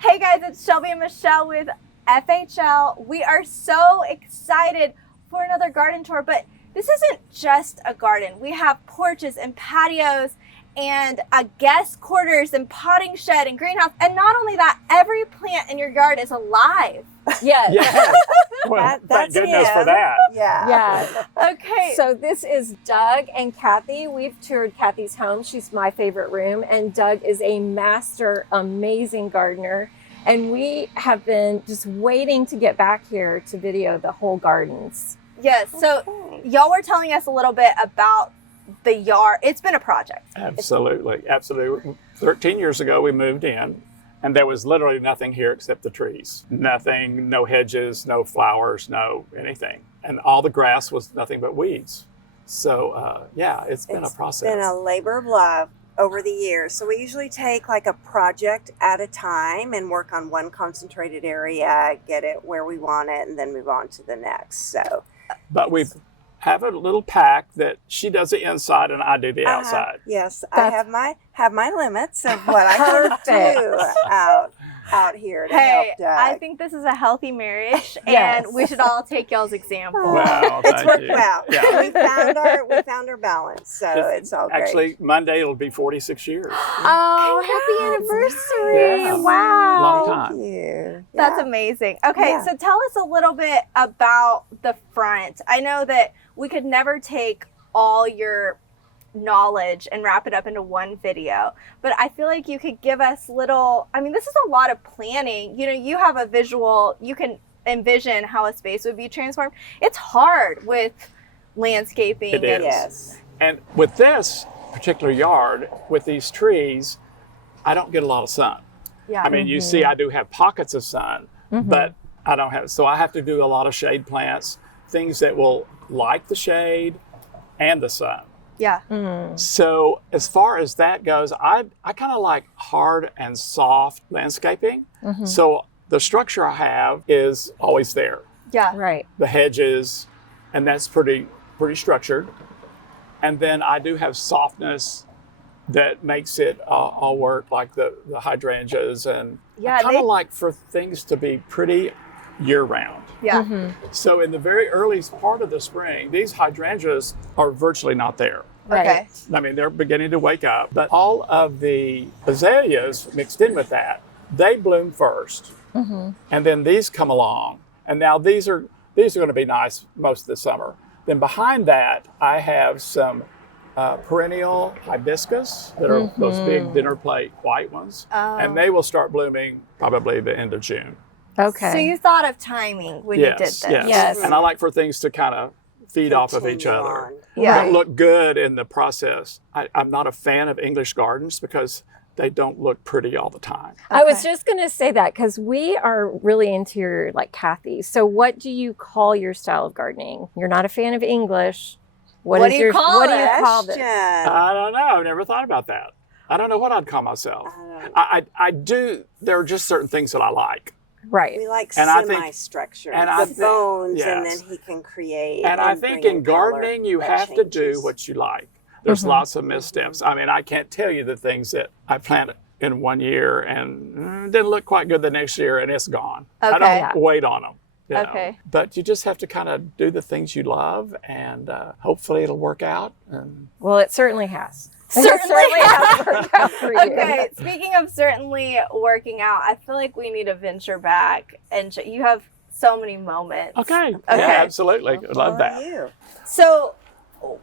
Hey guys, it's Shelby and Michelle with FHL. We are so excited for another garden tour, but this isn't just a garden. We have porches and patios and guest quarters and potting shed and greenhouse. And not only that, every plant in your yard is alive. Yes. Yes. Well, thank goodness for that. Yeah. Yeah. Okay. So this is Doug and Kathy. We've toured Kathy's home. She's my favorite room. And Doug is a master, amazing gardener. And we have been just waiting to get back here to video the whole gardens. Yes. So y'all were telling us a little bit about the yard. It's been a project. Absolutely. Absolutely. 13 years ago, we moved in. And there was literally nothing here except the trees. Nothing, no hedges, no flowers, no anything. And all the grass was nothing but weeds. So, yeah, it's been a process. It's been a labor of love over the years. So we usually take like a project at a time and work on one concentrated area, get it where we want it, and then move on to the next. So, but we have a little pack that she does the inside and I do the outside. Yes, I have my limits of what I can do out here to help Doug. I think this is a healthy marriage, Yes. and we should all take y'all's example. Wow, It's thank worked you. out. Yeah. We found our balance, so it's all great. Actually, Monday it'll be 46 years. Oh, happy anniversary. Yeah. Wow. Long time. Thank you. That's Yeah. amazing. Okay, Yeah. so tell us a little bit about the front. I know that we could never take all your knowledge and wrap it up into one video, but I feel like you could give us this is a lot of planning. You know, you have a visual, you can envision how a space would be transformed. It's hard with landscaping. It is. Yes. And with this particular yard, with these trees, I don't get a lot of sun. Yeah. I mean, you see, I do have pockets of sun, but I don't have, so I have to do a lot of shade plants, things that will like the shade and the sun. Yeah. So as far as that goes, I kind of like hard and soft landscaping. So the structure I have is always there. Yeah. Right. The hedges, and that's pretty structured. And then I do have softness that makes it all work, like the hydrangeas, and Yeah, I kind they- of like for things to be pretty year-round. Yeah. So in the very early part of the spring, these hydrangeas are virtually not there. Right. Okay. I mean, they're beginning to wake up, but all of the azaleas mixed in with that, they bloom first, and then these come along, and now these are going to be nice most of the summer. Then behind that, I have some perennial hibiscus that are those big dinner plate white ones, and they will start blooming probably the end of June. Okay. So you thought of timing when you did this. Yes. Yes. And I like for things to kind of feed off of each Continue other. on. Yeah. Don't look good in the process. I'm not a fan of English gardens because they don't look pretty all the time. I was Okay. just going to say that because we are really interior like Kathy. So what do you call your style of gardening? You're not a fan of English. What do you call What do you it? call this? Question. I don't know. I've never thought about that. I don't know what I'd call myself. I do. There are just certain things that I like. Right. We like And I think- semi-structure, and the I think- bones, and yes. then he can create. And I think bring in color gardening, you that have to do changes. what you like. There's lots of missteps. I mean, I can't tell you the things that I planted in one year and didn't look quite good the next year and it's gone. I Okay. don't wait on them. You know. Okay. But you just have to kind of do the things you love and hopefully it'll work out. And Well, it certainly has. Certainly has worked out for you. Okay, speaking of certainly working out, I feel like we need to venture back, and you have so many moments. okay. Okay. Yeah, absolutely. I love that. You. So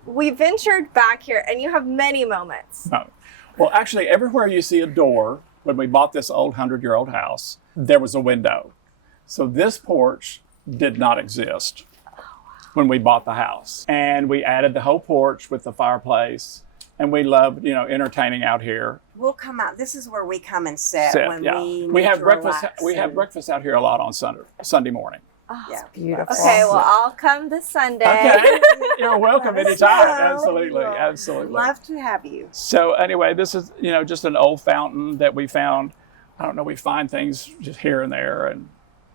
we ventured back here, and you have many moments. No. Well, actually, everywhere you see a door, when we bought this old 100-year-old house, there was a window. So this porch did not exist when we bought the house. And we added the whole porch with the fireplace. And we loved, entertaining out here. We'll come out. This is where we come and sit Sit, when yeah. we We need have to breakfast. relax We have and- breakfast out here a lot on Sunday morning. Yeah. Beautiful. Okay, well, I'll come this Sunday. Okay, you're welcome Let us anytime. know. Absolutely, We'll absolutely. Love to have you. So anyway, this is just an old fountain that we found. I don't know. We find things just here and there, and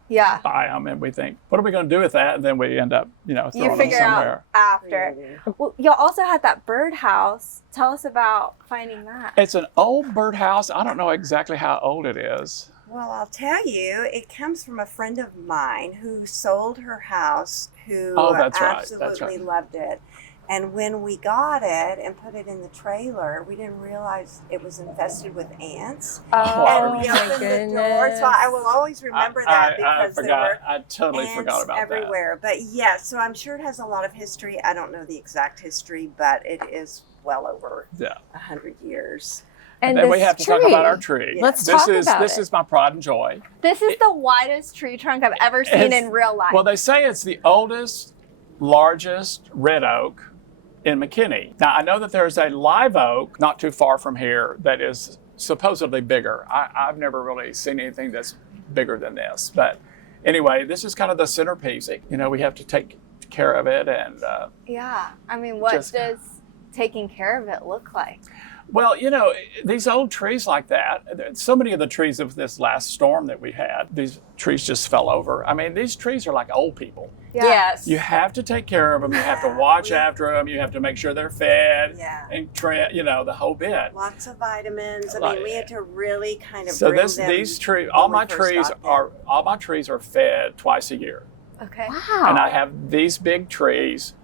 Yeah. buy them, and we think, what are we going to do with that? And then we end up, You throwing them figure somewhere. out after. Well, y'all also had that birdhouse. Tell us about finding that. It's an old birdhouse. I don't know exactly how old it is. Well, I'll tell you, it comes from a friend of mine who sold her house, who Oh, that's right. absolutely That's right. loved it. And when we got it and put it in the trailer, we didn't realize it was infested with ants. Oh, And we my opened the door, so I will always remember that I because there forgot. were I totally forgot ants about everywhere. But yeah, so I'm sure it has a lot of history. I don't know the exact history, but it is well over that. Yeah. 100 years. And then we this have to talk tree. about our tree. Let's this talk is about this it. is my pride and joy. This is the widest tree trunk I've ever seen It's- in real life. Well, they say it's the oldest, largest red oak in McKinney. Now, I know that there's a live oak not too far from here that is supposedly bigger. I've never really seen anything that's bigger than this. But anyway, this is kind of the centerpiece. We have to take care of it. And yeah. I mean, what Just- does taking care of it look like? well, these old trees like that, so many of the trees of this last storm that we had, these trees just fell over. I mean, these trees are like old people. Yeah. Yes. You have to take care of them. You have to watch after them. You have to make sure they're fed Yeah. and the whole bit. Lots of vitamins. I Like- mean, we had to really kind of So bring these them trees, when all we my first trees got them. are fed twice a year, Okay. Wow. and I have these big trees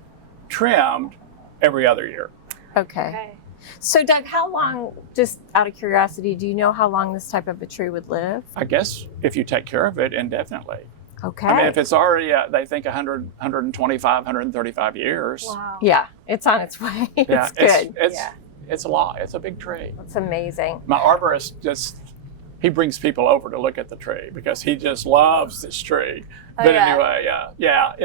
trimmed every other year. Okay. Okay. So, Doug, how long, just out of curiosity, do you know how long this type of a tree would live? I guess if you take care of it indefinitely. Okay. I mean, if it's already, they think 100, 125, 135 years. Wow. Yeah, it's on its way. Yeah, It's good. It's a lot. It's a big tree. It's amazing. My arborist he brings people over to look at the tree because he just loves this tree. Oh, But yeah. anyway,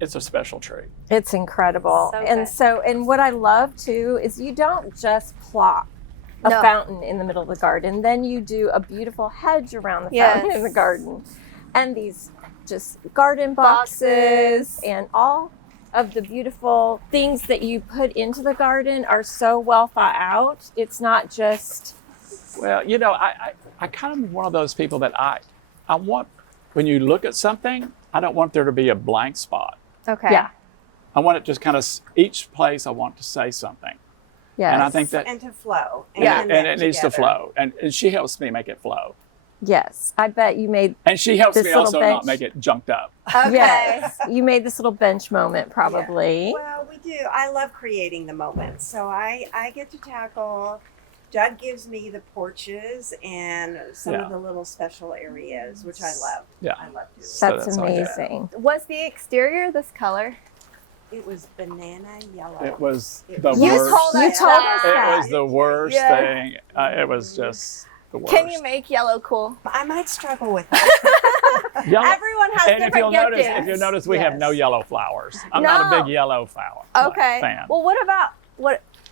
it's a special tree. It's incredible. So and good. and what I love too is you don't just plop a No. fountain in the middle of the garden. Then you do a beautiful hedge around the Yes. fountain in the garden. And these just garden boxes and all of the beautiful things that you put into the garden are so well thought out. It's not just Well, I kind of one of those people that I want, when you look at something, I don't want there to be a blank spot. Okay. yeah. I want it just kind of, each place I want to say something. Yes. And I think that, and to flow. Yeah. and connect it needs to together. flow. And she helps me make it flow. Yes. I bet you made And she helps This me little also bench. not make it junked up. Okay. yes. You made this little bench moment probably. Well, we do. I love creating the moments. So I get to tackle. Doug gives me the porches and some Yeah. of the little special areas, which I love. Yeah. I love doing. So That's that's all I got. amazing. Was the exterior this color? It was banana yellow. It was It the was- You worst. told us You told us It that. was the worst Yeah. thing. It was just the worst. Can you make yellow cool? I might struggle with that. Yellow- Everyone has and if different if you'll notice, we have no Yes. yellow flowers. I'm not a No. big yellow flower Okay. fan. Well, what about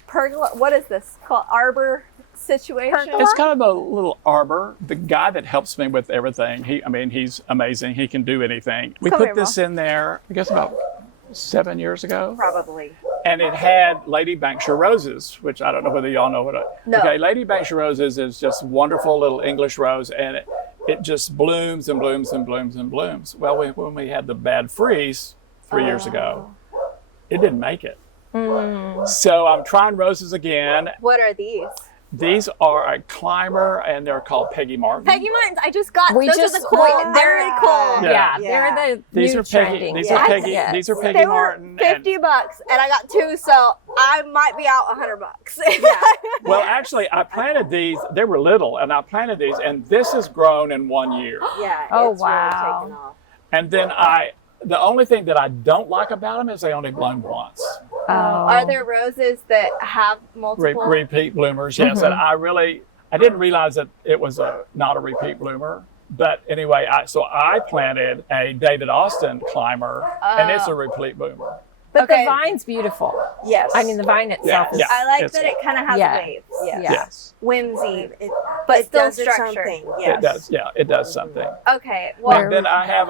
pergola? What is this called? Arbor situation? Pergola? It's kind of a little arbor. The guy that helps me with everything, he's amazing. He can do anything. We Come put here, this in there, I guess about 7 years ago. Probably. And it had Lady Bankshire roses, which I don't know whether y'all know what No. Okay, Lady Bankshire roses is just wonderful little English rose, and it just blooms and blooms and blooms and blooms. Well, when we had the bad freeze 3 years ago, it didn't make it. So I'm trying roses again. What are these? These are a climber, and they're called Peggy Martin. Peggy Martins. I just got We those. just are the cool. bought- They're really cool. Yeah. Yeah, Yeah. they're the These new are Peggy. trending. These Yes. are Peggy. Yes. These are Peggy They were Martin. $50, and I got two, so I might be out $100. Well, actually, I planted these. They were little, and I planted these, and this has grown in 1 year. Yeah. Oh, it's wow. Really taken off. And then the only thing that I don't like about them is they only bloom once. Oh. Are there roses that have multiple? Repeat bloomers, yes. And I didn't realize that it was not a repeat bloomer. But anyway, so I planted a David Austin climber, and it's a repeat bloomer. But Okay. the vine's beautiful. Yes. I mean, the vine itself is. Yeah. I like It's- that it kind of has Yeah. waves. Yes. Yeah. Yes, Whimsy, It, but it still does its own structure. thing. Yes. it does. Yeah, it does something. Okay. Well, And then I have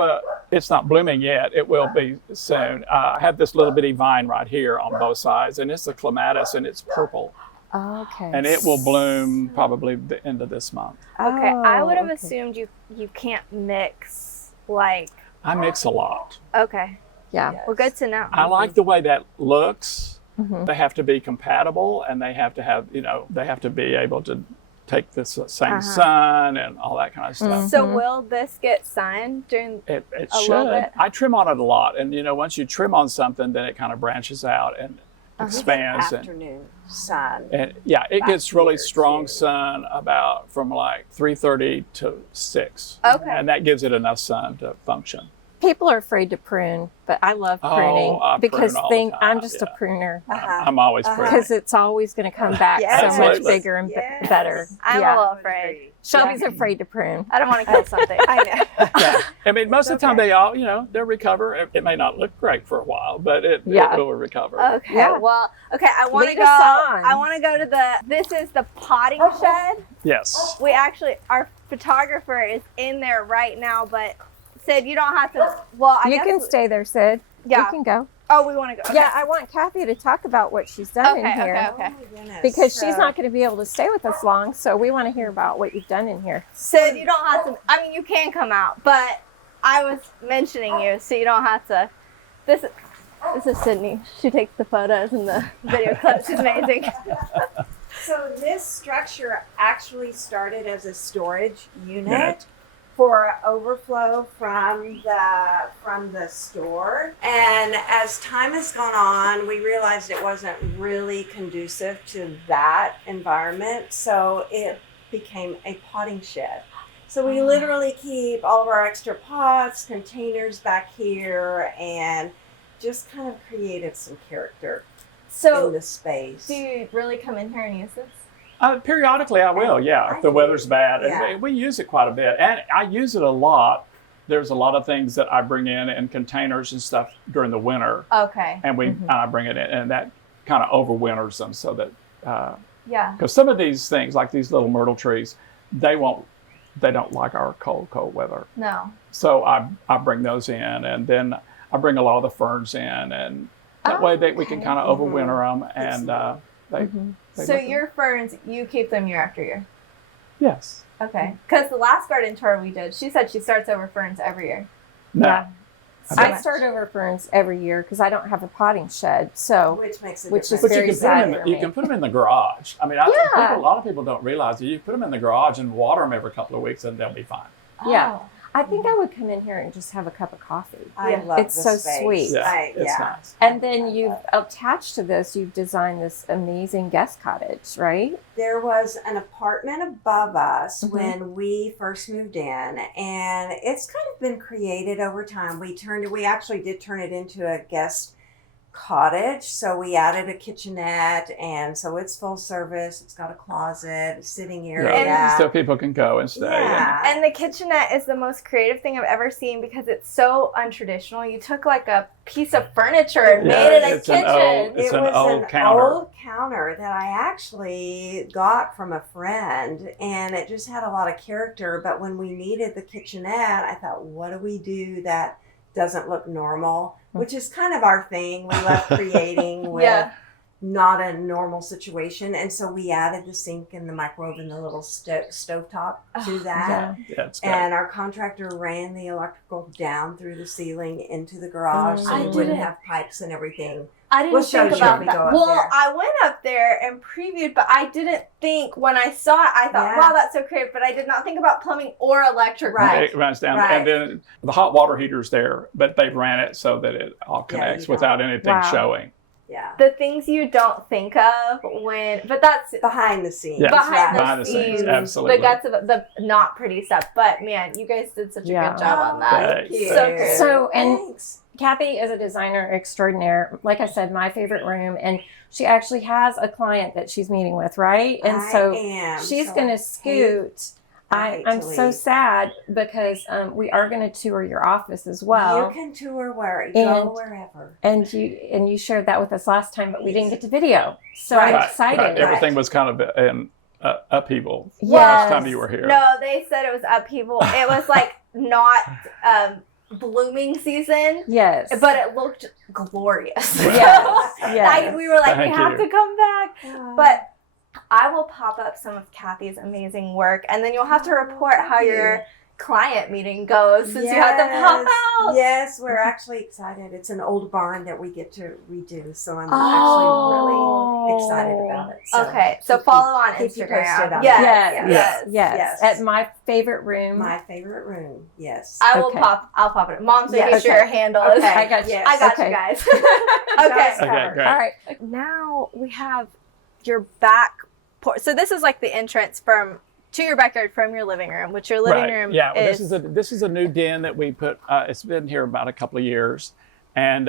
it's not blooming yet. It will be soon. I have this little bitty vine right here on both sides, and it's a clematis, and it's purple. Okay. And it will bloom probably the end of this month. okay. I would have Oh, okay. assumed you can't mix like? I mix a lot. Okay. Yeah. Well, good to know. I like the way that looks. Mhm. They have to be compatible, and they have to have, they have to be able to take the same sun and all that kind of stuff. So will this get sun during? It A little should. bit? I trim on it a lot, and once you trim on something, then it kind of branches out and expands. Afternoon sun. And yeah, it back gets really here, strong too. sun about from like 3:30 to 6. Okay. And that gives it enough sun to function. People are afraid to prune, but I love Oh, pruning I prune because all the I'm time, just yeah. a pruner I'm always pruning. because it's always going to come back Yes. so much Absolutely. bigger and Yes. better. I'm a little afraid. Shelby's afraid to prune. I don't want to kill something. I know. Yeah. I mean, most of the time okay. they all, they'll recover. It may not look great for a while, but it will recover. Okay. Yeah. Well, okay. I want to Lead go. us on. I want to go to this is the potting shed. Yes. We actually, our photographer is in there right now, but Sid, you don't have to. Well, I You guess, can stay there, Sid. Yeah. You can go. Oh, we want to go. Okay. Yeah, I want Kathy to talk about what she's done in Okay, here. okay. Oh my goodness. Because she's So- not going to be able to stay with us long, so we want to hear about what you've done in here. Sid, you don't have to. I mean, you can come out, but I was mentioning you, so you don't have to. This is Sydney. She takes the photos and the video clips. She's amazing. So this structure actually started as a storage unit for overflow from the store. And as time has gone on, we realized it wasn't really conducive to that environment. So it became a potting shed. So we literally keep all of our extra pots, containers back here, and just kind of created some character in So, the space. do you really come in here and use this? Periodically, I will. Yeah, if the weather's bad, Yeah. and we use it quite a bit, and I use it a lot. There's a lot of things that I bring in containers and stuff during the winter, Okay. and I bring it in, and that kind of overwinters them so that Yeah. because some of these things, like these little myrtle trees, they don't like our cold weather. No. So I bring those in, and then I bring a lot of the ferns in, and that way we can kind of overwinter them, and they So look- your ferns, you keep them year after year. yes. Okay. Because the last garden tour we did, she said she starts over ferns every year. No. Yeah. So I much. start over ferns every year because I don't have a potting shed. So Which makes a Which is difference. But very you can put them sad in. for You me. can put them in the garage. I mean, Yeah. a lot of people don't realize that you put them in the garage and water them every couple of weeks, and they'll be fine. Yeah. Oh. I think I would come in here and just have a cup of coffee. I Yeah. love It's the so space. sweet. Yeah, it's nice. And then you've attached to this, you've designed this amazing guest cottage, right? There was an apartment above us Mhm. when we first moved in, and it's kind of been created over time. We actually did turn it into a guest cottage, so we added a kitchenette, and so it's full service. It's got a closet, a sitting area. So people can go and stay. Yeah. And the kitchenette is the most creative thing I've ever seen because it's so untraditional. You took like a piece of furniture and Yeah, made it a it's an kitchen. It's It an was old an counter. old counter that I actually got from a friend, and it just had a lot of character. But when we needed the kitchenette, I thought, what do we do that doesn't look normal? Which is kind of our thing. We love creating with Yeah. not a normal situation, and so we added the sink and the microwave and the little stovetop to that. Yeah, it's great. And our contractor ran the electrical down through the ceiling into the garage, so I we didn't- wouldn't have pipes and everything. I didn't We'll show think you about if we that. go up Well, there. I went up there and previewed, but I didn't think when I saw it, I thought, Yeah. wow, that's so creative. But I did not think about plumbing or electric. Right. It runs down, Right. and then the hot water heater's there, but they ran it so that it all connects you without anything Wow. showing. Yeah, The things you don't think of but that's behind the scenes. Yes. behind, Behind the the scenes, scenes, absolutely. the guts of it, the not pretty stuff. But man, you guys did such a Yeah. good job on that. Thank you. So good. So, and Thanks. Kathy is a designer extraordinaire. Like I said, my favorite room. And she actually has a client that she's meeting with, right? And I so am. she's So going to scoot. I hate I'm to so leave. sad because we are going to tour your office as well. You can tour go And- wherever. And you shared that with us last time, but we didn't get to video. So Right. I'm excited. Right. Everything was kind of in upheaval Yes. last time you were here. No, they said it was upheaval. It was like not blooming season, Yes. but it looked glorious. Yes. Yes. We were like, Thank we have you. to come back. But I will pop up some of Kathy's amazing work, and then you'll have to report how Thank your client meeting goes since you have to pop out. Yes, we're actually excited. It's an old barn that we get to redo, so I'm Oh. actually really excited about it. So Okay, so follow on keep you Instagram. posted on Yes, that. yes, Yes. At my favorite room. My favorite room. Yes. I will Okay. I'll pop it. Mom's making Yes. sure your handle is. Okay. I got you. Yes. I got Okay. you guys. Guys Okay. Okay, covered. great. All right. Now we have your back porch. So this is like the entrance to your backyard from your living room, which your living room Yeah, well, is. this is a new den that we put. It's been here about a couple of years, and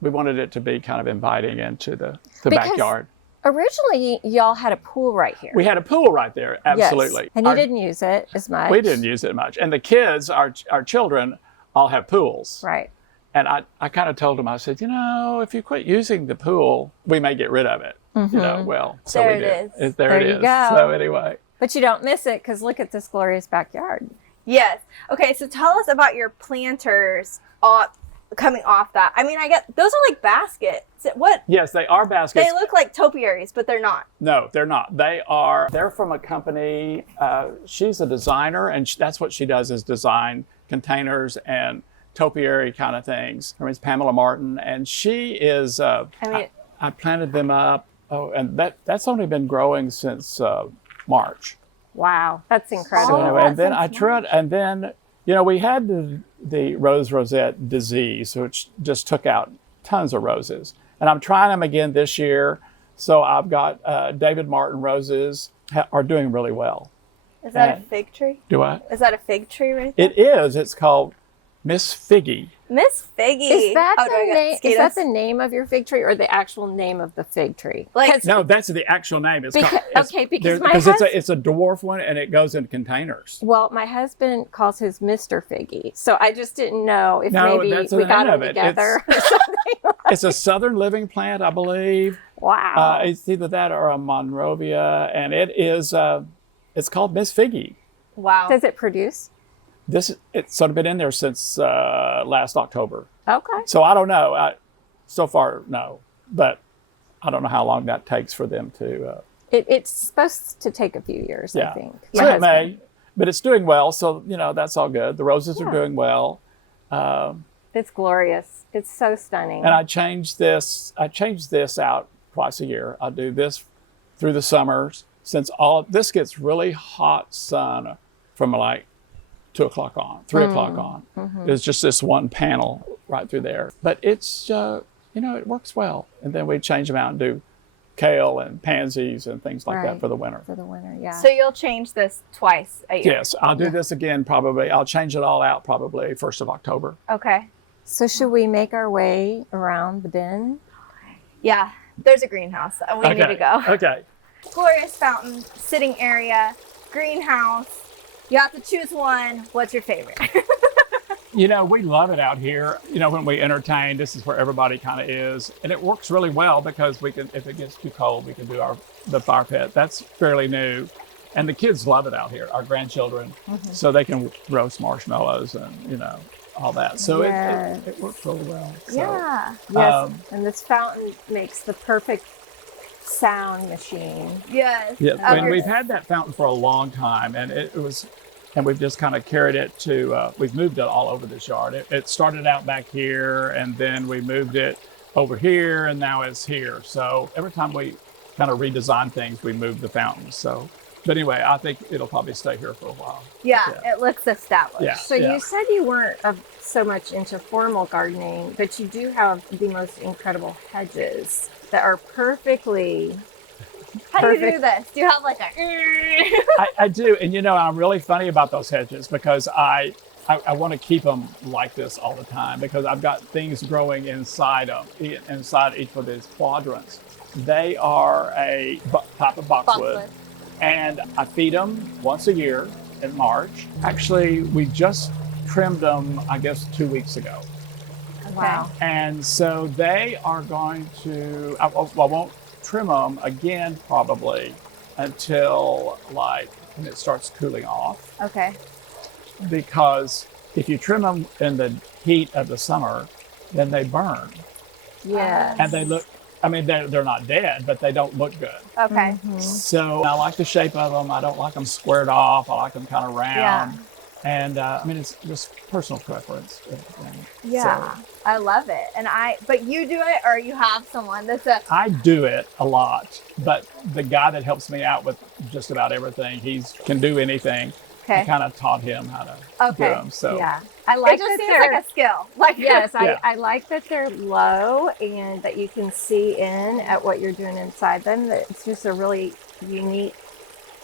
we wanted it to be kind of inviting into the Because- backyard. Originally, y'all had a pool right here. We had a pool right there, absolutely. Yes. And you Our- didn't use it as much. We didn't use it much, and the kids, our children, all have pools. Right. And I kind of told them, I said, if you quit using the pool, we may get rid of it. Well, so There we it did. is. There There it you is. go. So anyway. But you don't miss it because look at this glorious backyard. Yes. Okay, so tell us about your planters coming off that. I mean, I get those are like baskets. What? Yes, they are baskets. They look like topiaries, but they're not. No, they're not. They're from a company. She's a designer, and that's what she does is design containers and topiary kind of things. Her name's Pamela Martin, and she is. I planted them up. Oh, and that's only been growing since March. Wow. That's incredible. So, and then I tried, and then we had the rose rosette disease, which just took out tons of roses. And I'm trying them again this year. So I've got David Martin roses are doing really well. Is that a fig tree? Do I? Is that a fig tree right there? It is. It's called Miss Figgy. Miss Figgy. Is that, do I the get name, is that mosquitoes? the name of your fig tree or the actual name of the fig tree? Like- No, that's the actual name. It's Because- called, okay, because my because husband- it's a dwarf one and it goes in containers. Well, my husband calls his Mr. Figgy. So I just didn't know if No, maybe that's the we got name them of it. together or something. It's a southern living plant, I believe. Wow. It's either that or a Monrovia, and it is. It's called Miss Figgy. Wow. Does it produce? It's sort of been in there since last October. Okay. So I don't know. So far, no, but I don't know how long that takes for them to. It's supposed to take a few years, I think. So My it may, husband- but it's doing well. So that's all good. The roses are doing well. It's glorious. It's so stunning. And I change this out twice a year. I do this through the summers since this gets really hot sun from like 2 o'clock on, 3 o'clock on. It's just this one panel right through there. But it's, it works well. And then we change them out and do kale and pansies and things like that Right. for the winter. For the winter, yeah. So you'll change this twice a year? Yes, I'll do this again probably. I'll change it all out probably 1st of October. Okay. So should we make our way around the den? Yeah. There's a greenhouse. We need to go. Okay. Glorious fountain, sitting area, greenhouse. You have to choose one. What's your favorite? We love it out here. When we entertain, this is where everybody kind of is. And it works really well because we can, if it gets too cold, we can do the fire pit. That's fairly new. And the kids love it out here, our grandchildren. So they can roast marshmallows and, all that. So Yes. it works really well. So, Yeah. Yes. And this fountain makes the perfect sound machine. Yes. Yeah, Okay. we've had that fountain for a long time, and and we've just kind of carried it to, we've moved it all over this yard. It started out back here, and then we moved it over here, and now it's here. So every time we kind of redesign things, we move the fountain. So, but anyway, I think it'll probably stay here for a while. Yeah, Yeah. it looks established. Yeah. So you said you weren't so much into formal gardening, but you do have the most incredible hedges that are perfectly How do you do Perfect. this? Do you have like a... I do, and I'm really funny about those hedges because I want to keep them like this all the time because I've got things growing inside them, inside each of these quadrants. They are a type of boxwood, and I feed them once a year in March. Actually, we just trimmed them, I guess, 2 weeks ago. wow. And so they are going to, I won't trim them again probably until when it starts cooling off. Okay. Because if you trim them in the heat of the summer, then they burn. Yeah. And they look, they're not dead, but they don't look good. Okay. So I like the shape of them. I don't like them squared off. I like them kind of round. And I mean, it's just personal preference. Yeah, So I love it. But you do it, or you have someone that's a. I do it a lot, but the guy that helps me out with just about everything, can do anything. I Okay. kind of taught him how to do Okay. them. So Yeah. I like It just that seems they're, like a skill. Like yes, Yeah. I like that they're low and that you can see in at what you're doing inside them. It's just a really unique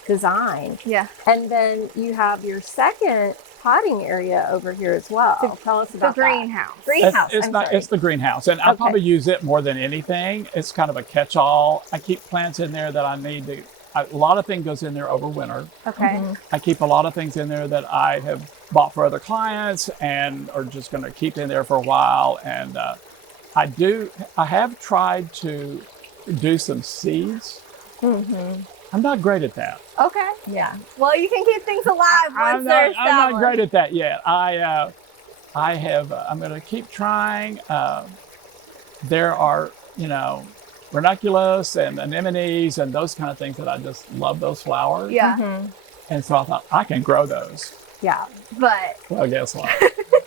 design. Yeah. And then you have your second potting area over here as well. Tell us The about greenhouse. Greenhouse. It's I'm not. sorry. It's the greenhouse, and I Okay. probably use it more than anything. It's kind of a catch-all. I keep plants in there that I need to. A lot of things goes in there over winter. Okay. I keep a lot of things in there that I have bought for other clients and are just going to keep in there for a while. And I have tried to do some seeds. I'm not great at that. Okay. Yeah. Well, you can keep things alive once they're established. I'm not great at that yet. I have. I'm going to keep trying. There are, ranunculus and anemones and those kind of things that I just love those flowers. Yeah. And so I thought I can grow those. Yeah. But Well, guess what?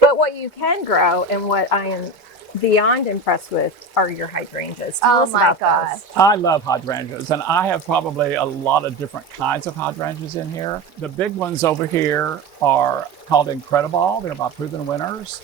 But what you can grow and what I am beyond impressed with are your hydrangeas. Tell Oh us my about gosh. those. I love hydrangeas, and I have probably a lot of different kinds of hydrangeas in here. The big ones over here are called Incredible. They're by Proven Winners.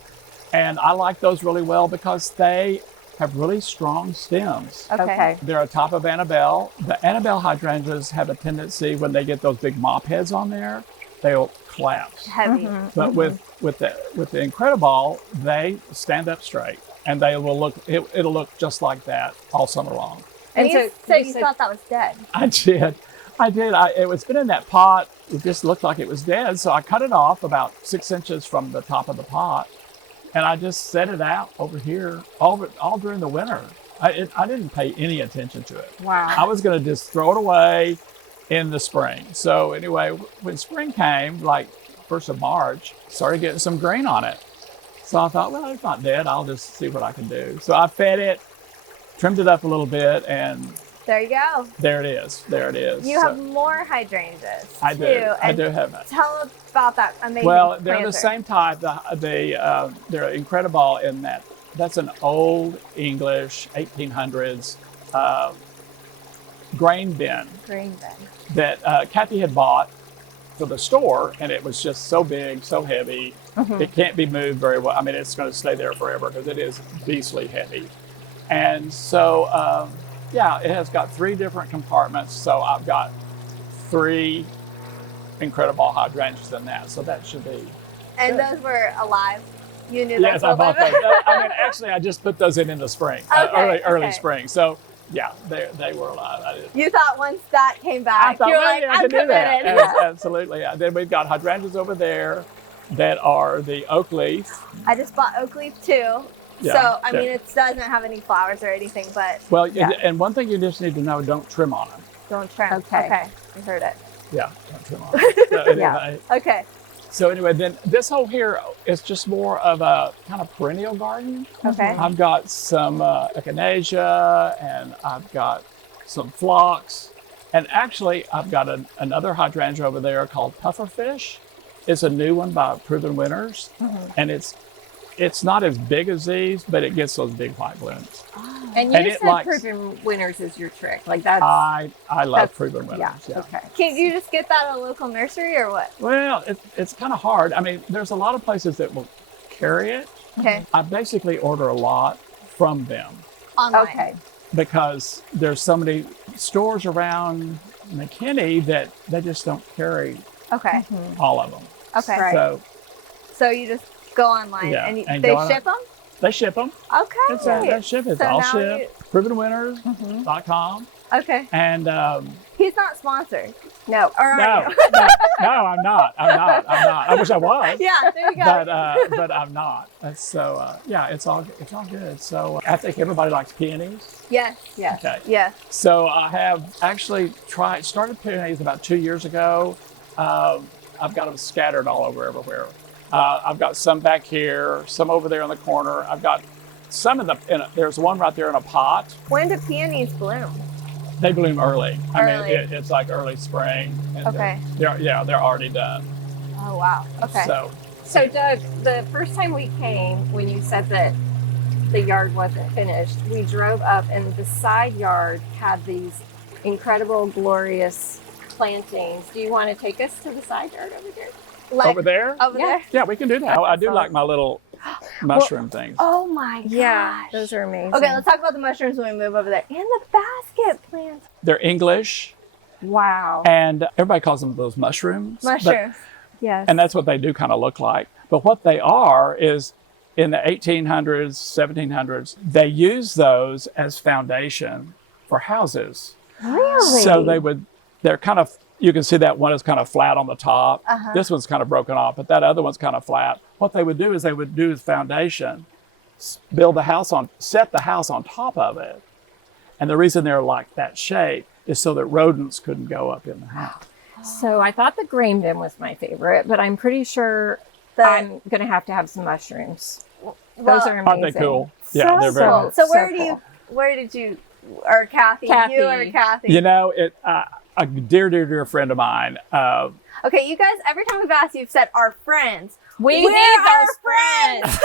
And I like those really well because they have really strong stems. Okay. They're a type of Annabelle. The Annabelle hydrangeas have a tendency when they get those big mop heads on there, they'll collapse. heavy. But with the Incredible, they stand up straight, and they will look. It'll look just like that all summer long. And And you so said you you said- thought that was dead. I did. It was been in that pot. It just looked like it was dead. So I cut it off about 6 inches from the top of the pot, and I just set it out over here all during the winter. I didn't pay any attention to it. Wow. I was going to just throw it away in the spring. So anyway, when spring came, like 1st of March, started getting some green on it. So I thought, well, it's not dead. I'll just see what I can do. So I fed it, trimmed it up a little bit, and There you go. there it is. There it is. You So have more hydrangeas. I do. Too. I And do have that. Tell about that amazing Well, they're the planter. same type. They're Incredible in that that's an old English 1800s grain bin Green bin. that Kathy had bought for the store, and it was just so big, so heavy. It can't be moved very well. I mean, it's going to stay there forever because it is beastly heavy. And so, it has got 3 different compartments. So I've got 3 Incredible hydrangeas in that. So that should be. And Good. those were alive. You knew Yes, that's I what bought they those. I mean, actually, I just put those in the spring, early okay. spring. So yeah, they were alive. I did. You thought once that came I back, thought, you're well, like, yeah, I I'm can do that. committed. Absolutely. Yeah. Then we've got hydrangeas over there that are the oak leaf. I just bought oak leaf too. Yeah, So, I yeah. mean, it doesn't have any flowers or anything, but Well, Yeah. and one thing you just need to know: don't trim on them. don't trim. Okay. You heard it. Yeah, don't trim on them. So Yeah. anyway, Okay. so anyway, then this whole here is just more of a kind of perennial garden. Okay. I've got some echinacea, and I've got some phlox, and actually I've got another hydrangea over there called pufferfish. It's a new one by Proven Winners, and it's not as big as these, but it gets those big white blooms. And you And it said likes- proven winners is your trick. Like that's I love that's- Proven Winners. yeah. Okay. Can you just get that at a local nursery or what? Well, it's kind of hard. I mean, there's a lot of places that will carry it. Okay. I basically order a lot from them Online. Okay. because there's so many stores around McKinney that they just don't carry Okay. all of them. Okay. Right. So So you just go online Yeah, and, and they go on- ship them? they ship them. Okay. They ship it. It's So all now shipped. Provenwinners.com. Okay. And He's not sponsored. No. Or are no, you? no, I'm not. I wish I was. Yeah, there you go. But I'm not. That's so it's all good. So I think everybody likes peonies. Yes. Yes. Okay. Yes. So I have actually started peonies about 2 years ago. I've got them scattered all over everywhere. I've got some back here, some over there in the corner. I've got some there's one right there in a pot. When do peonies bloom? They bloom early. I mean, Early. it's like early spring. And Okay. They're already done. Oh, wow. Okay. So Doug, the first time we came, when you said that the yard wasn't finished, we drove up and the side yard had these incredible, glorious plantings. Do you want to take us to the side yard over there? Like, Over there? Over Yeah. there? Yeah, we can do that. I do like my little mushroom things. Oh my gosh. Yeah, those are amazing. Okay, let's talk about the mushrooms when we move over there. And the basket plants. They're English, Wow. and everybody calls them those mushrooms. but- Mushrooms. Yes. and that's what they do kind of look like. But what they are is in the 1800s, 1700s, they use those as foundation for houses. Really? So they're kind of, you can see that one is kind of flat on the top. Uh-huh. This one's kind of broken off, but that other one's kind of flat. What they would do is they would do as foundation, set the house on top of it. And the reason they're like that shape is so that rodents couldn't go up in the house. So I thought the grain bin was my favorite, but I'm pretty sure I'm going to have some mushrooms. Those are amazing. Aren't they cool? Yeah, they're very cool. So cool. where did you, or Kathy, you or Kathy? You know, a dear friend of mine, Okay, you guys, every time we've asked, you've said our friends. We We're need our those friends.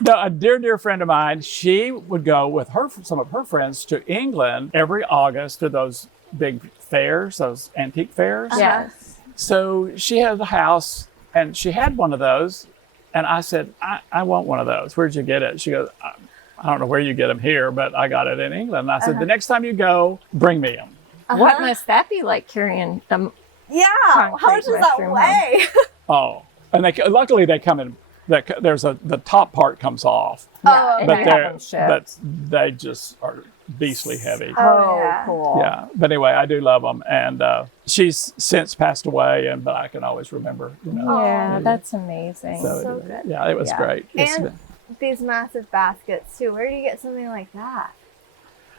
no, a dear friend of mine, she would go with some of her friends to England every August to those big fairs, those antique fairs. Yes. So she had a house and she had one of those. And I said, I want one of those. Where'd you get it? She goes, I don't know where you get them here, but I got it in England. And I said, the next time you go, bring me them. What must that be like carrying them? Yeah, how much does that mushroom weigh? Oh, and luckily they come in, the top part comes off. Oh, and But you have them but shipped. they just are beastly heavy. Oh, yeah. cool. Yeah, but anyway, I do love them, and she's since passed away, but I can always remember. You know, Yeah, that's amazing. So good. Yeah, it was Yeah. great. And these massive baskets too. Where do you get something like that?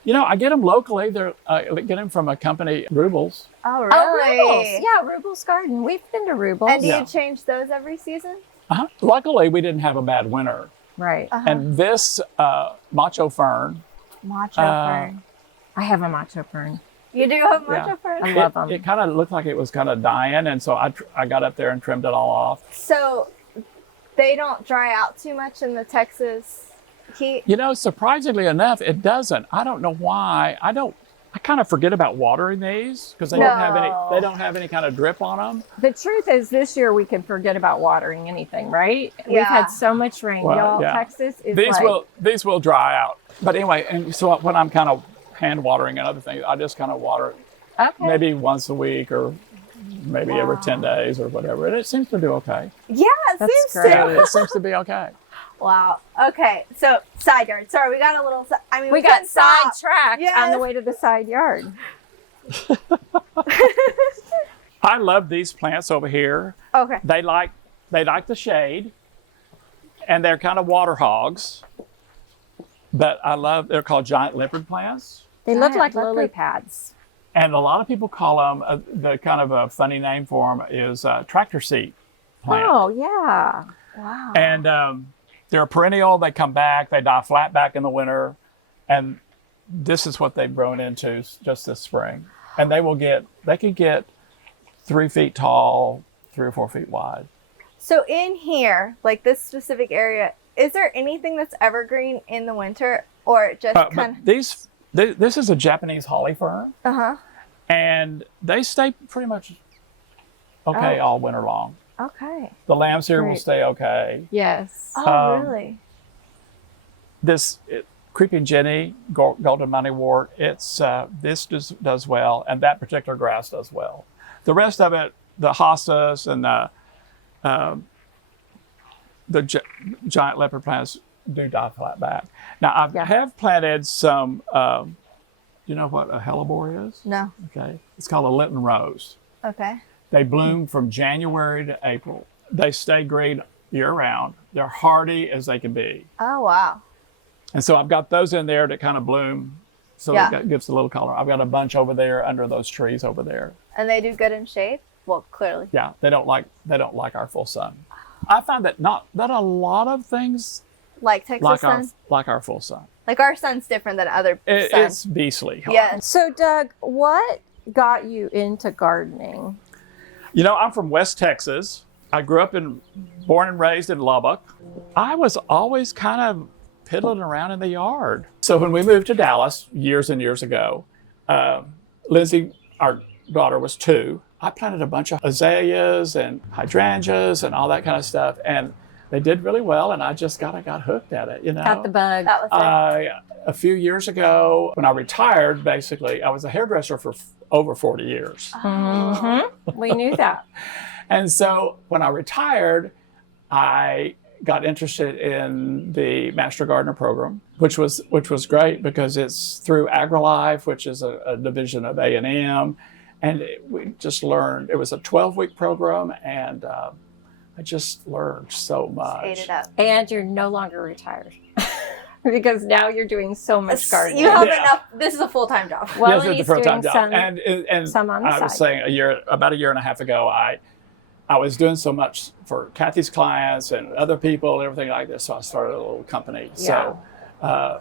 You know, I get them locally. I get them from a company, Rubles. Oh, really? Oh, Rubles. Yeah, Rubles Garden. We've been to Rubles. And do Yeah. you change those every season? Luckily, we didn't have a bad winter. Right. And this macho fern, Macho fern. I have a macho fern. You do have yeah. macho fern? I love them. it kind of looked like it was kind of dying, and so I got up there and trimmed it all off. So they don't dry out too much in the Texas heat? You know, surprisingly enough, it doesn't. I don't know why. I kind of forget about watering these because they No. don't have any kind of drip on them. The truth is, this year we can forget about watering anything, right? We've Yeah. had so much rain, Well, y'all. yeah. Texas is These will dry out. But anyway, and so when I'm kind of hand watering and other things, I just kind of water okay. maybe once a week or maybe every 10 days or whatever. And it seems to do okay. Yeah, it That's seems great. to. It seems to be okay. Wow. Okay, so side yard. Sorry, we got a little. We got couldn't stop. sidetracked on Yes. the way to the side yard. I love these plants over here. Okay. They like the shade, and they're kind of water hogs. But they're called giant leopard plants. They look Giant like leopard. lily pads. And a lot of people call them, the kind of a funny name for them is tractor seat plant. Oh, yeah. Wow. And they're a perennial. They come back. They die flat back in the winter. And this is what they've grown into just this spring. And they could get 3 feet tall, 3 or 4 feet wide. So in here, like this specific area, is there anything that's evergreen in the winter, or just But kind this is a Japanese holly fern, of? and they stay pretty much okay all winter long. Okay. The lambs here will Great. stay okay. Yes. Oh, Um, really? Creeping Jenny, golden moneywort, this does well, and that particular grass does well. The rest of it, the hostas and the giant leopard plants do die flat back. Now I have planted some. You know what a hellebore is? No. Okay, it's called a Lenten rose. Okay. They bloom from January to April. They stay green year round. They're hardy as they can be. Oh, wow. And so I've got those in there that kind of bloom, so Yeah. it gives a little color. I've got a bunch over there under those trees over there. And they do good in shade? Well, clearly. Yeah, they don't like our full sun. I find that not a lot of things Like Texas sun? like our full sun. Like our sun's different than other suns. It's beastly hard. Yeah. So, Doug, what got you into gardening? You know, I'm from West Texas. I grew up born and raised in Lubbock. I was always kind of piddling around in the yard. So when we moved to Dallas years and years ago, Lindsay, our daughter, was 2. I planted a bunch of azaleas and hydrangeas and all that kind of stuff. And they did really well. And I just got hooked at it, you know. Got the bug. That was it. A few years ago, when I retired, basically, I was a hairdresser for over 40 years. We knew that. And so when I retired, I got interested in the Master Gardener program, which was great because it's through AgriLife, which is a division of A&M. And we just learned, it was a 12-week program, and I just learned so much. Ate it up. And you're no longer retired. Because now you're doing so much gardening. You have enough. This is a full-time job. Well, Yes, and it's he's a full-time doing job. some, And some on the I was side. saying about a year and a half ago, I was doing so much for Kathy's clients and other people and everything like this, so I started a little company. So about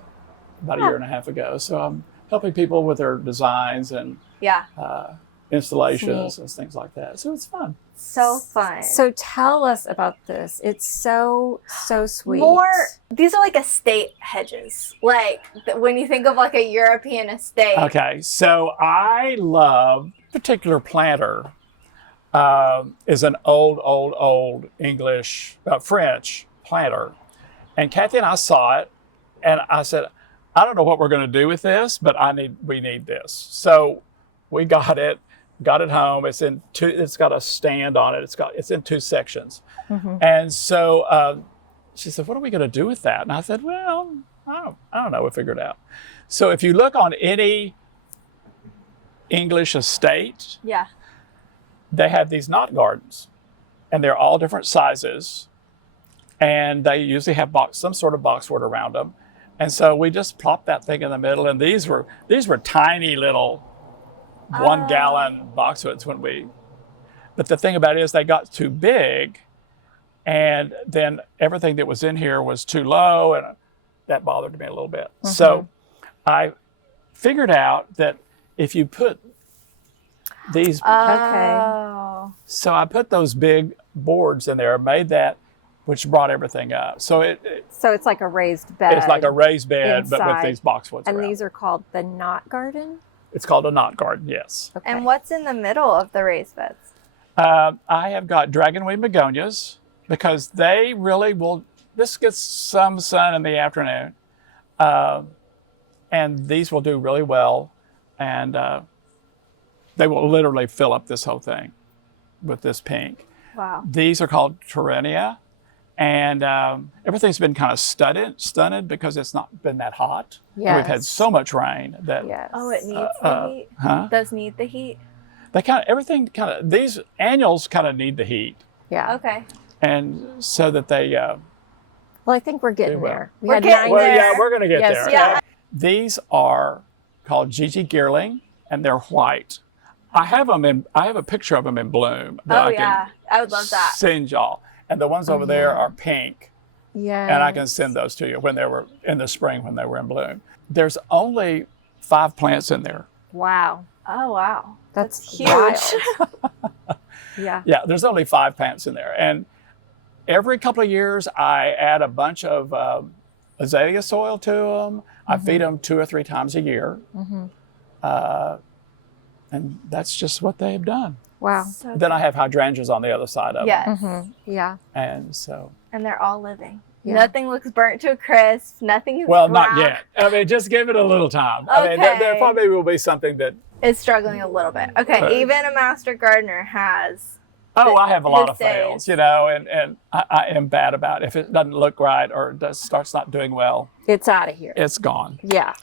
a year and a half ago. So I'm helping people with their designs and Yeah. installations and things like that. So it's fun. So fun. So tell us about this. It's so sweet. These are like estate hedges. Like when you think of like a European estate. Okay, so I love a particular planter. Is an old English, French planter. And Kathy and I saw it, and I said, I don't know what we're going to do with this, but we need this. So we got it home. It's got a stand on it. It's in 2 sections. And so she said, what are we going to do with that? And I said, well, I don't know. We'll figure it out. So if you look on any English estate, Yeah. they have these knot gardens, and they're all different sizes, and they usually have some sort of boxwood around them. And so we just plopped that thing in the middle, and these were tiny little 1-gallon boxwoods but the thing about it is they got too big, and then everything that was in here was too low, and that bothered me a little bit. So I figured out that if you put these, Oh. so I put those big boards in there, made that, which brought everything up. So So it's like a raised bed. it's like a raised bed, but with inside. these boxwoods And around. these are called the knot garden? It's called a knot garden, yes. Okay. And what's in the middle of the raised beds? I have got dragonweed begonias because they really will, this gets some sun in the afternoon. And these will do really well. And they will literally fill up this whole thing with this pink. Wow. These are called Torrenia. And everything's been kind of stunted because it's not been that hot. Yes. We've had so much rain that Yes. Oh, it needs the heat. Does need the heat. These annuals kind of need the heat. Yeah. Okay. And so that they, Well, I think we're getting well. there. We're had getting 9 there. yeah, we're going to get Yes, there. yeah. These are called Gigi Gearling, and they're white. I have a picture of them in bloom. that Oh, I yeah. can I would love that. send y'all. And the ones over there are pink. Yeah. And I can send those to you when they were in the spring, when they were in bloom. There's only 5 plants in there. Wow. Oh, wow. That's huge. wild. Yeah. Yeah, there's only 5 plants in there. And every couple of years, I add a bunch of azalea soil to them. I feed them 2 or 3 times a year. And that's just what they've done. Wow. So Then I have hydrangeas on the other side of yes. Yeah. them. And so, And they're all living. Yeah. Nothing looks burnt to a crisp. Nothing is well, not brown. yet. I mean, just give it a little time. I mean, there Okay. probably will be something that, It's struggling a little bit. Okay, But- even a master gardener has. I have a lot his of fails, days. and I am bad about it. If it doesn't look right or starts not doing well, It's out of here. it's gone. Yeah.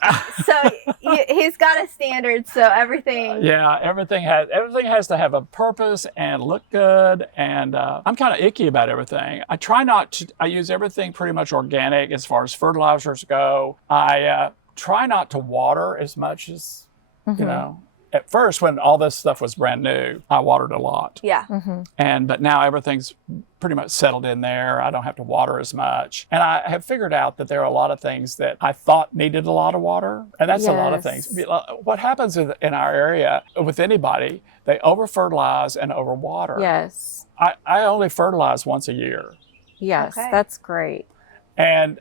So he's got a standard. So everything. Yeah, everything has to have a purpose and look good. And I'm kind of icky about everything. I try not to. I use everything pretty much organic as far as fertilizers go. I try not to water as much as you know. at first, when all this stuff was brand new, I watered a lot. Yeah. But now everything's pretty much settled in there. I don't have to water as much. And I have figured out that there are a lot of things that I thought needed a lot of water. And that's a lot of things. What happens in our area with anybody, they over-fertilize and over-water. Yes. I only fertilize once a year. Yes, Okay. that's great. And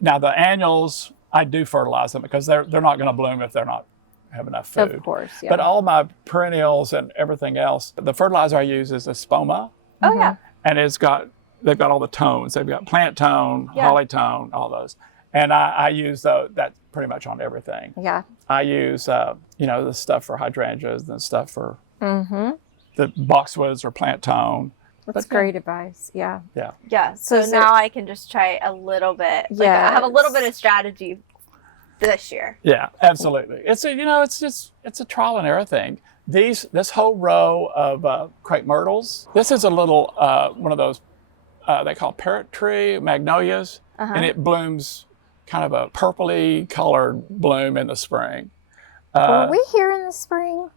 now the annuals, I do fertilize them because they're not going to bloom if they're not have enough food. Of course, yeah. But all my perennials and everything else, the fertilizer I use is a spoma. Oh yeah. And they've got all the tones. They've got plant tone, holly tone, all those. And I use that pretty much on everything. Yeah. I use, the stuff for hydrangeas and stuff for the boxwoods or plant tone. That's great advice. Yeah. Yeah. Yeah. So is there- now I can just try a little bit. Like, I have a little bit of strategy this year. Yeah, absolutely. It's a trial and error thing. This whole row of crepe myrtles. This is a little one of those they call parrot tree magnolias, and it blooms kind of a purpley colored bloom in the spring. Were we here in the spring?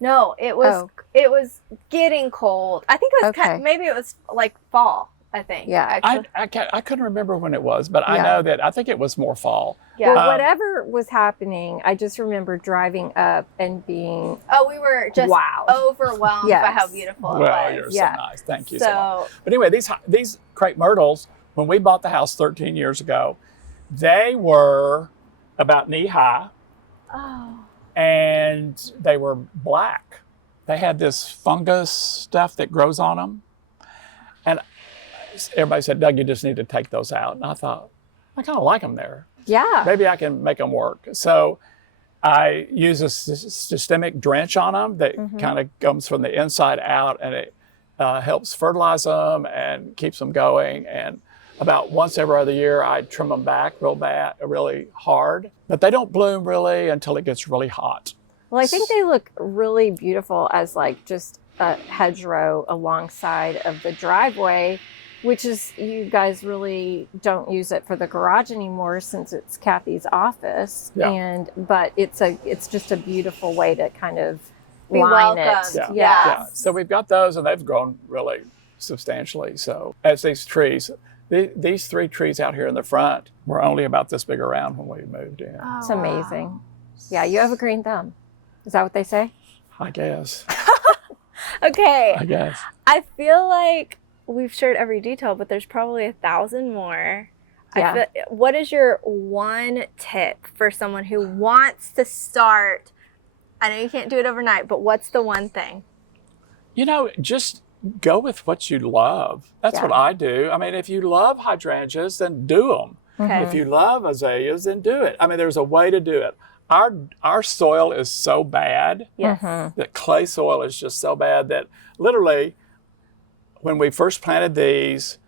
No, it was getting cold. I think it was maybe it was like fall. I think. Yeah. I couldn't remember when it was, but I know that I think it was more fall. Yeah. Well, whatever was happening, I just remember driving up and being we were just overwhelmed by how beautiful it Well, was. you're so nice. Thank you so much. So But anyway, these crepe myrtles, when we bought the house 13 years ago, they were about knee high. oh, And they were black. They had this fungus stuff that grows on them. And everybody said, Doug, you just need to take those out. And I thought, I kind of like them there. Yeah. Maybe I can make them work. So I use a systemic drench on them that kind of comes from the inside out, and it helps fertilize them and keeps them going. And about once every other year, I trim them back really hard. But they don't bloom really until it gets really hot. Well, I think they look really beautiful as like just a hedgerow alongside of the driveway, which is, you guys really don't use it for the garage anymore since it's Kathy's office. Yeah. But it's just a beautiful way to kind of Be line welcomed. it. Yeah. So we've got those, and they've grown really substantially. So as these trees, these 3 trees out here in the front were only about this big around when we moved in. Oh, It's amazing. Yeah, you have a green thumb. Is that what they say? I guess. Okay. I guess. I feel like we've shared every detail, but there's probably 1,000 more. Yeah. What is your one tip for someone who wants to start? I know you can't do it overnight, but what's the one thing? Just go with what you love. That's what I do. I mean, if you love hydrangeas, then do them. Okay. If you love azaleas, then do it. I mean, there's a way to do it. Our soil is so bad. Yes. That clay soil is just so bad that literally when we first planted these,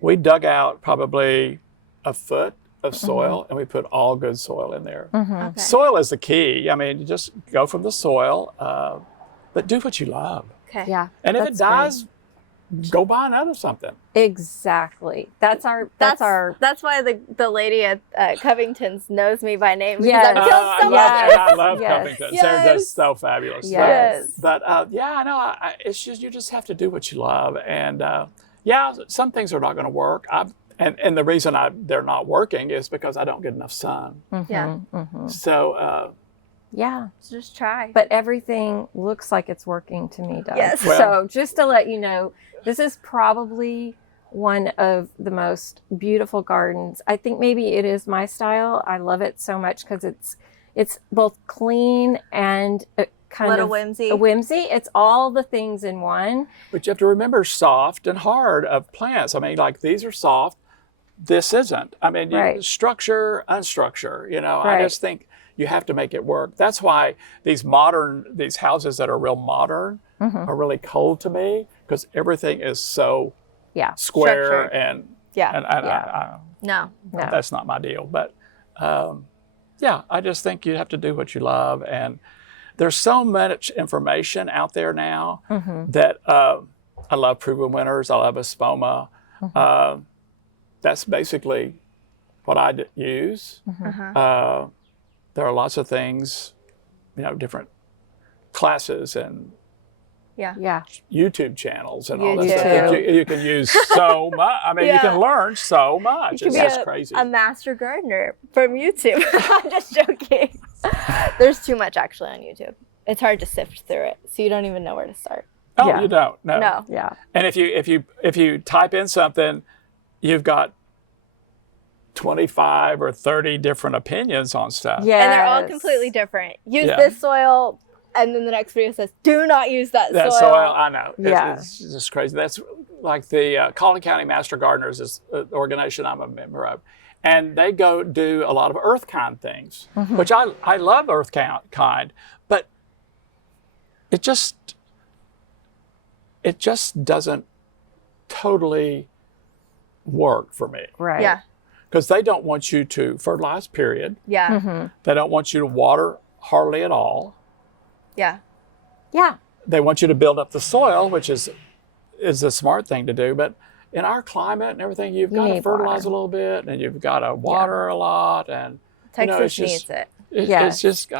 we dug out probably a foot of soil and we put all good soil in there. Okay. Soil is the key. I mean, you just go from the soil, but do what you love. Okay. Yeah. And if it that's dies, go buy another something. great. Exactly. That's That's why the lady at Covington's knows me by name. Because Yes. I'm killed so much. I love Yes. Covington. They're just so fabulous. Yes. But it's just, you just have to do what you love. And some things are not going to work. And the reason they're not working is because I don't get enough sun. Yeah. So Yeah. So just try. But everything looks like it's working to me, Doug. Yes. Well- So just to let you know, this is probably one of the most beautiful gardens. I think maybe it is my style. I love it so much because it's both clean and kind Little of whimsy. a whimsy. It's all the things in one. but you have to remember soft and hard of plants. I mean, like these are soft. This isn't. I mean, Right. structure, unstructure. I Right. just think you have to make it work. That's why these houses that are real modern are really cold to me, because everything is so Yeah. square Structured. and Yeah. I, No. that's not my deal. But I just think you have to do what you love. And there's so much information out there now that I love proven winners. I love Espoma. That's basically what I use. There are lots of things, different classes and Yeah. YouTube channels and all that YouTube. stuff. that You can use so much. I mean, you can learn so much. You It's can be just crazy. a master gardener from YouTube. I'm just joking. There's too much actually on YouTube. It's hard to sift through it, so you don't even know where to start. Oh, Yeah. you don't. No. No. Yeah. And if you type in something, you've got 25 or 30 different opinions on stuff. Yeah. And they're all completely different. Use Yeah. this soil, and then the next video says, do not use that That soil. soil, I know. Yeah. It's just crazy. That's like the Collin County Master Gardeners is an organization I'm a member of. And they go do a lot of earth kind things, which I love earth kind, but it just doesn't totally work for me. Right. Yeah. Because they don't want you to fertilize, period. Yeah. Mm-hmm. They don't want you to water hardly at all. Yeah. Yeah. They want you to build up the soil, which is a smart thing to do. But in our climate and everything, you've got to need fertilize water. a little bit, and you've got to water a lot, and Texas it's just, needs it. It's just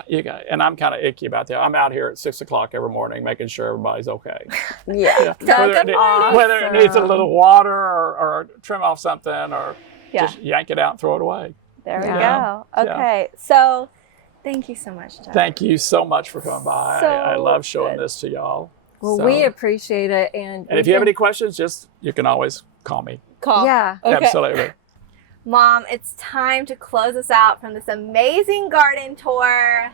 and I'm kind of icky about that. I'm out here at 6 o'clock every morning making sure everybody's okay. Yeah. Whether it needs a little water or trim off something or Yeah. just yank it out and throw it away. There we Yeah. go. Okay. So thank you so much, Doug. Thank you so much for coming by. So I love showing good. this to y'all. Well, So- we appreciate it. And And if you have any questions, you can always call me. Call. Yeah. Okay. Absolutely. Mom, it's time to close us out from this amazing garden tour.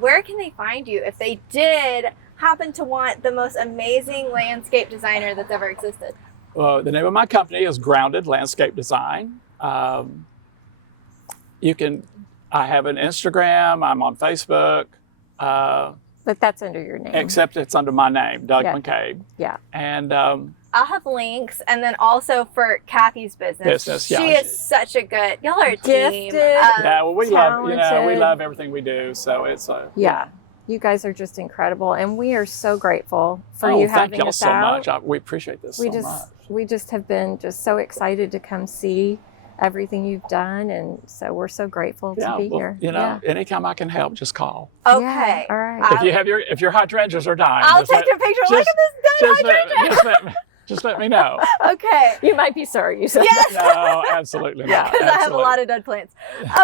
Where can they find you if they did happen to want the most amazing landscape designer that's ever existed? The name of my company is Grounded Landscape Design. I have an Instagram. I'm on Facebook. But that's under your name. Except it's under my name, Doug Yeah. McCabe. Yeah. And I'll have links, and then also for Kathy's business. She yeah. is such a good. Y'all are a Gifted. team. yeah, well, we talented. love everything we do. So it's Yeah. You guys are just incredible. And we are so grateful for oh, you thank having y'all us so out. much. We appreciate this so much. We just have been just so excited to come see everything you've done. And so we're so grateful to be here. Anytime I can help, just call. Okay. Yeah, all right. If your hydrangeas are dying, I'll just take a picture. Look at this just dead hydrangea. just let me know. Okay. You might be sorry you said Yes. No, absolutely not. Because I have a Absolutely. lot of dead plants.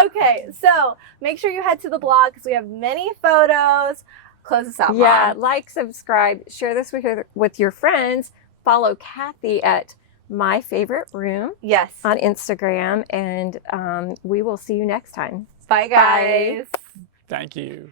Okay, so make sure you head to the blog because we have many photos. Close us out, Yeah, Mom. like, subscribe, share this with your friends. Follow Kathy at My Favorite Room Yes. on Instagram, and we will see you next time. Bye, guys. Thank you.